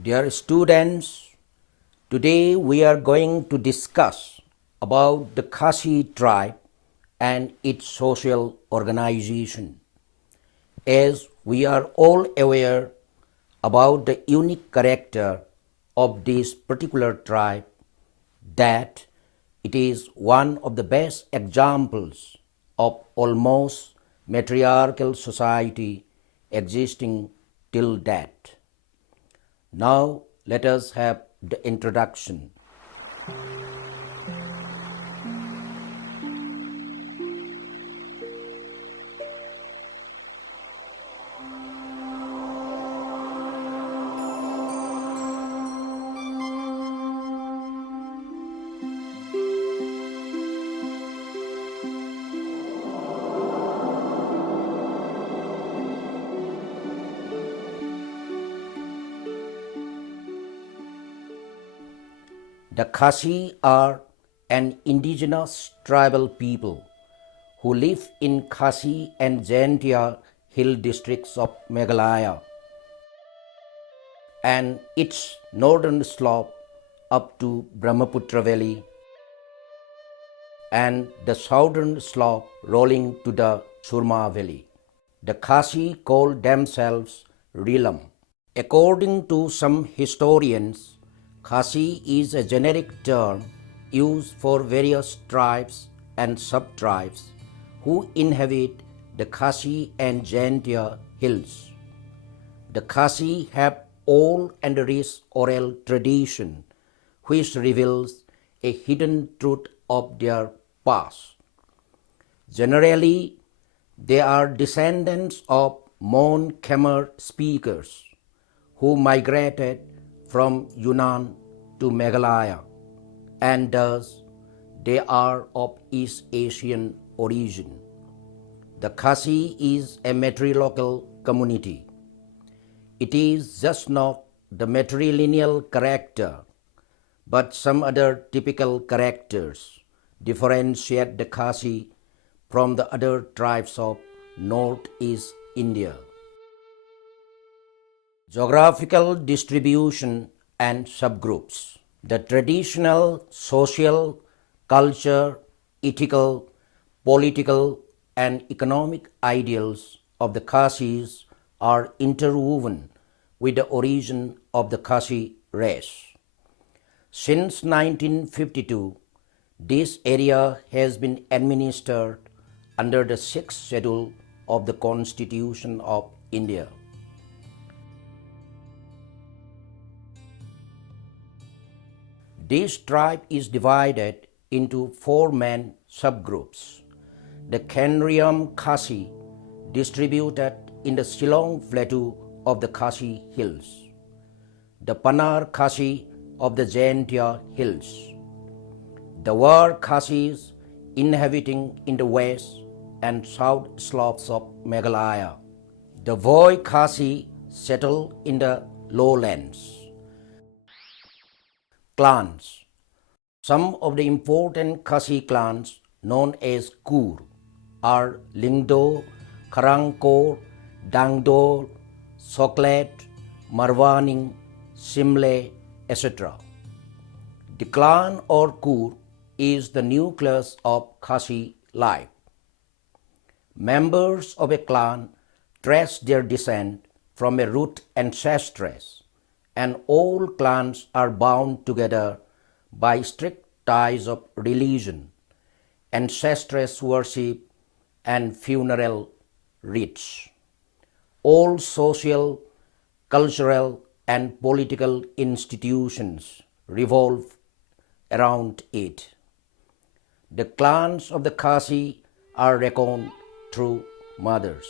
Dear students, today we are going to discuss about the Khasi tribe and its social organization. As we are all aware about the unique character of this particular tribe, that it is one of the best examples of almost matriarchal society existing till date. Now let us have the introduction. The Khasi are an indigenous tribal people who live in Khasi and Jaintia hill districts of Meghalaya and its northern slope up to Brahmaputra Valley and the southern slope rolling to the Surma Valley. The Khasi call themselves Rilam. According to some historians, Khasi is a generic term used for various tribes and sub-tribes who inhabit the Khasi and Jaintia hills. The Khasi have old and rich oral tradition which reveals a hidden truth of their past. Generally, they are descendants of Mon Khmer speakers who migrated from Yunnan to Meghalaya, and thus they are of East Asian origin. The Khasi is a matrilineal community. It is just not the matrilineal character, but some other typical characters differentiate the Khasi from the other tribes of Northeast India. Geographical distribution and subgroups. The traditional social, culture, ethical, political, and economic ideals of the Khasis are interwoven with the origin of the Khasi race. Since 1952, this area has been administered under the 6th schedule of the Constitution of India. This tribe is divided into 4 main subgroups. The Khenriam Khasi, distributed in the Shillong plateau of the Khasi hills. The Panar Khasi of the Jaintia hills. The ware Khasis inhabiting in the west and south slopes of Meghalaya. The Voi Khasi settled in the lowlands. Clans. Some of the important Khasi clans known as Kur are Lingdo, Kharangkor, Dangdol, Soklet, Marwaning, Simle, etc. The clan or Kur is the nucleus of Khasi life. Members of a clan trace their descent from a root ancestress, and all clans are bound together by strict ties of religion, ancestress worship, and funeral rites. All social, cultural, and political institutions revolve around it. The clans of the Khasi are reckoned through mothers.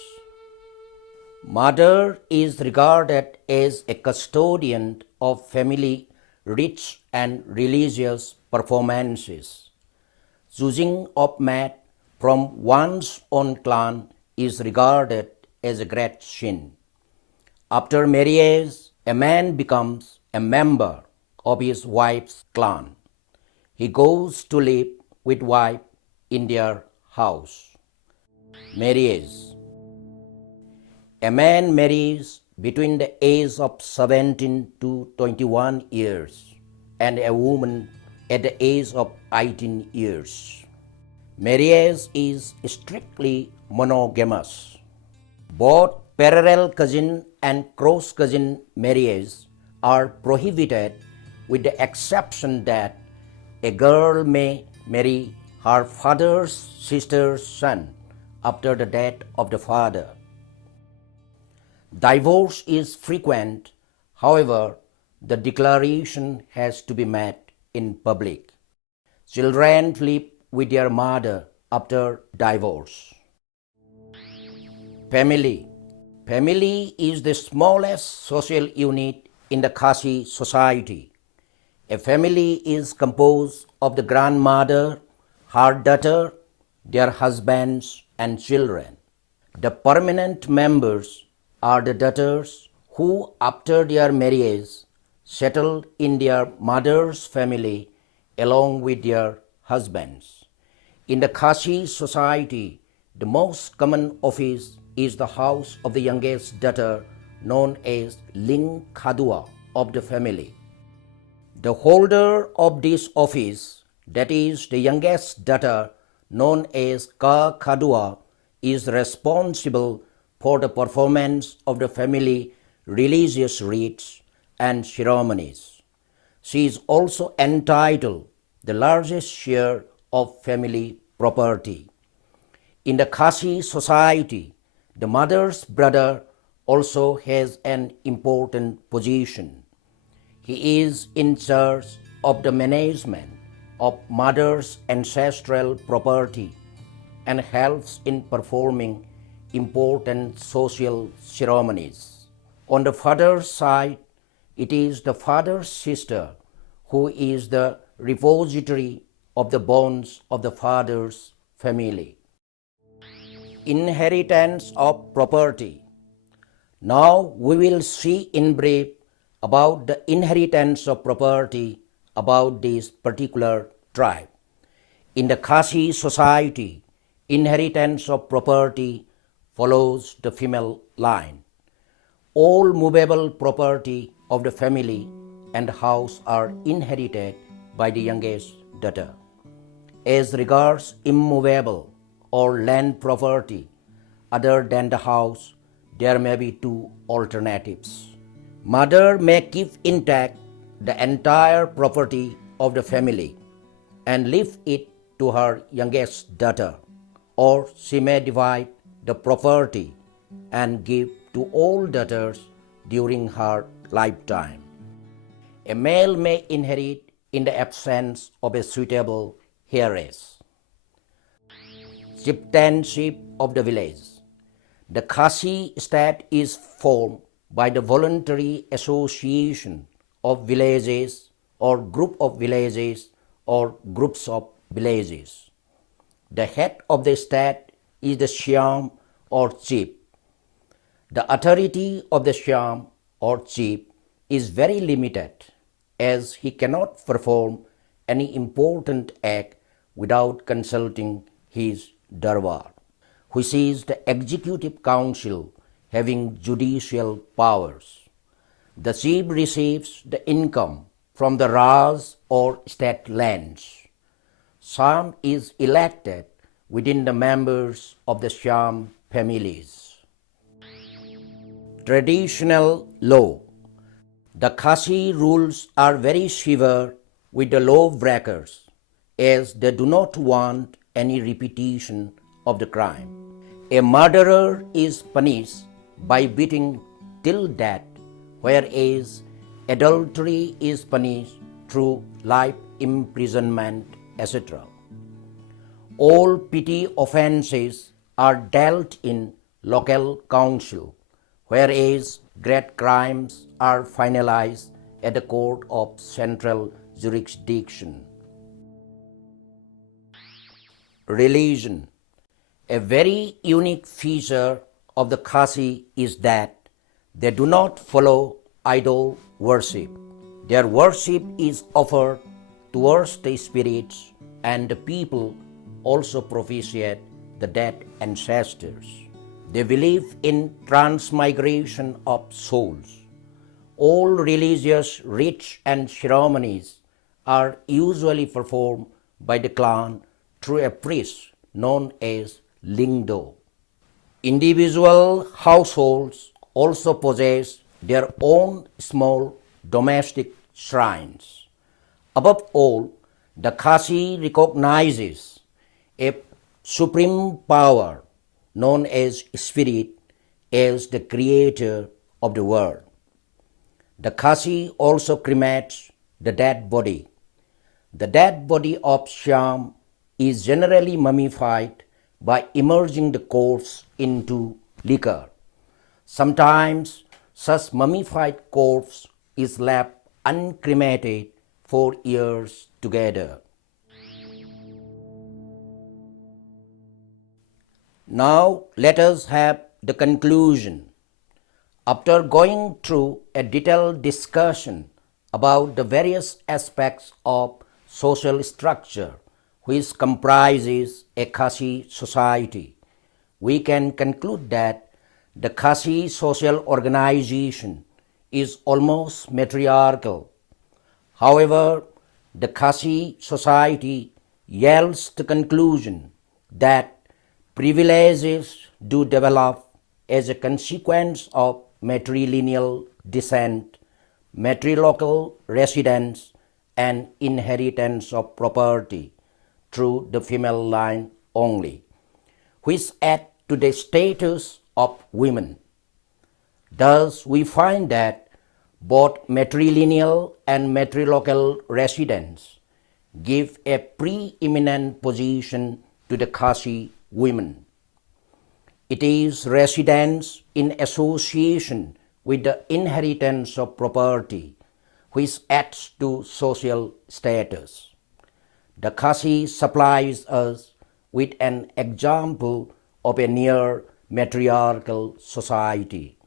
Mother is regarded as a custodian of family rites and religious performances. Choosing of mate from one's own clan is regarded as a great sin. After marriage, a man becomes a member of his wife's clan. He goes to live with wife in their house. Marriage. A man marries between the age of 17 to 21 years and a woman at the age of 18 years. Marriage is strictly monogamous. Both parallel cousin and cross cousin marriages are prohibited with the exception that a girl may marry her father's sister's son after the death of the father. Divorce is frequent, however, the declaration has to be made in public. Children live with their mother after divorce. Family. Family is the smallest social unit in the Khasi society. A family is composed of the grandmother, her daughter, their husbands, and children. The permanent members are the daughters who, after their marriage, settled in their mother's family along with their husbands. In the Khasi society, the most common office is the house of the youngest daughter, known as Ling Khadua of the family. The holder of this office, that is the youngest daughter, known as Ka Khadua, is responsible for the performance of the family religious rites and ceremonies. She is also entitled the largest share of family property. In the Khasi society, the mother's brother also has an important position. He is in charge of the management of mother's ancestral property and helps in performing important social ceremonies. On the father's side, it is the father's sister who is the repository of the bonds of the father's family. Inheritance of property. Now we will see in brief about the inheritance of property about this particular tribe. In the Khasi society, inheritance of property follows the female line. All movable property of the family and house are inherited by the youngest daughter. As regards immovable or land property other than the house, there may be two alternatives. Mother may keep intact the entire property of the family and leave it to her youngest daughter, or she may divide the property and give to all daughters during her lifetime. A male may inherit in the absence of a suitable heiress. Chieftainship of the village. The Khasi state is formed by the voluntary association of villages or group of villages or groups of villages. The head of the state is the Shyam or chief. The authority of the Shyam or chief is very limited, as he cannot perform any important act without consulting his darbar, which is the executive council having judicial powers. The chief receives the income from the Raj or state lands. Shyam is elected within the members of the Shyam families. Traditional law. The Khasi rules are very severe with the lawbreakers, as they do not want any repetition of the crime. A murderer is punished by beating till death, whereas adultery is punished through life imprisonment, etc. All petty offences are dealt in local council, whereas great crimes are finalized at the court of central jurisdiction. Religion. A very unique feature of the Khasi is that they do not follow idol worship. Their worship is offered towards the spirits, and the people also propitiate the dead ancestors. They believe in transmigration of souls. All religious rites and ceremonies are usually performed by the clan through a priest known as Lingdo. Individual households also possess their own small domestic shrines. Above all, the khasi recognizes a supreme power known as Spirit as the creator of the world. The khasi also cremates the dead body. The dead body of Shyam is generally mummified by immersing the corpse into liquor. Sometimes such mummified corpse is left uncremated for years together. Now let us have the conclusion. After going through a detailed discussion about the various aspects of social structure which comprises a khasi society, we can conclude that the khasi social organization is almost matriarchal. However, the khasi society yields the conclusion that privileges do develop as a consequence of matrilineal descent, matrilocal residence, and inheritance of property through the female line only, which add to the status of women. Thus, we find that both matrilineal and matrilocal residence give a preeminent position to the khasi women. It is residence in association with the inheritance of property which adds to social status. The khasi supplies us with an example of a near matriarchal society.